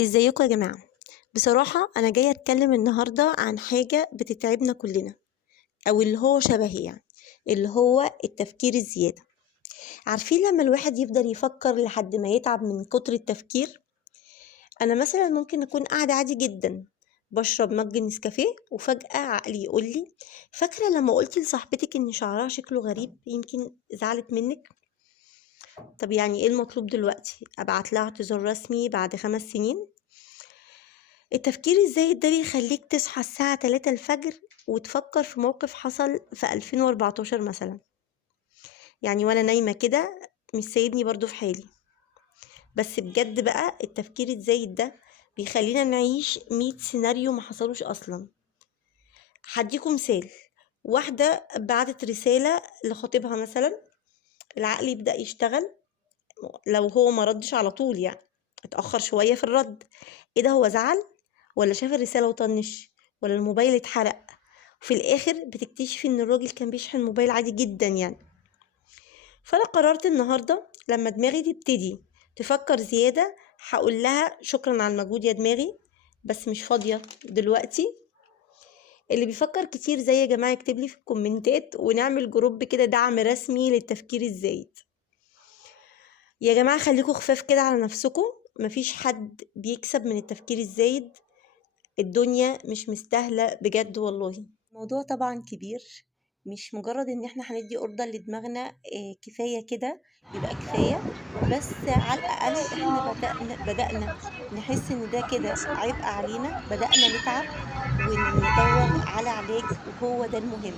ازيكم يا جماعة؟ بصراحة أنا جاية أتكلم النهاردة عن حاجة بتتعبنا كلنا، أو اللي هو شبهي يعني، اللي هو التفكير الزيادة. عارفين لما الواحد يفضل يفكر لحد ما يتعب من كتر التفكير؟ أنا مثلا ممكن أكون قاعدة عادي جدا بشرب مج نسكافيه، وفجأة عقلي يقول لي: فاكرة لما قلتي لصاحبتك إن شعرها شكله غريب، يمكن زعلت منك؟ طب يعني إيه المطلوب دلوقتي؟ أبعت لها اعتذار رسمي بعد 5 سنين؟ التفكير الزايد ده بيخليك تصحى الساعة 3 الفجر وتفكر في موقف حصل في 2014 مثلا، يعني وانا نايمة كده، مش سايبني برضو في حالي. بس بجد بقى التفكير الزايد ده بيخلينا نعيش 100 سيناريو ما حصلوش اصلا. هديكم مثال: واحدة بعتت رسالة لخطيبها مثلا، العقل يبدأ يشتغل. لو هو ما ردش على طول، يعني اتأخر شوية في الرد، ايه ده؟ هو زعل؟ ولا شاف الرسالة وطنش؟ ولا الموبايل اتحرق؟ وفي الاخر بتكتشفي ان الراجل كان بيشحن الموبايل عادي جدا يعني. فانا قررت النهاردة لما دماغي تبتدي تفكر زيادة، هقول لها: شكرا على المجهود يا دماغي، بس مش فاضية دلوقتي. اللي بيفكر كتير زي يا جماعة يكتب لي في الكومنتات، ونعمل جروب كده دعم رسمي للتفكير الزايد. يا جماعة خليكوا خفاف كده على نفسكم، مفيش حد بيكسب من التفكير الزايد. الدنيا مش مستاهلة بجد والله. الموضوع طبعا كبير، مش مجرد ان احنا هندي اوردر لدماغنا كفاية كده يبقى كفاية. بس على الاقل احنا بدأنا نحس ان ده كده عبء علينا، بدأنا نتعب وندور على علاج، وهو ده المهم.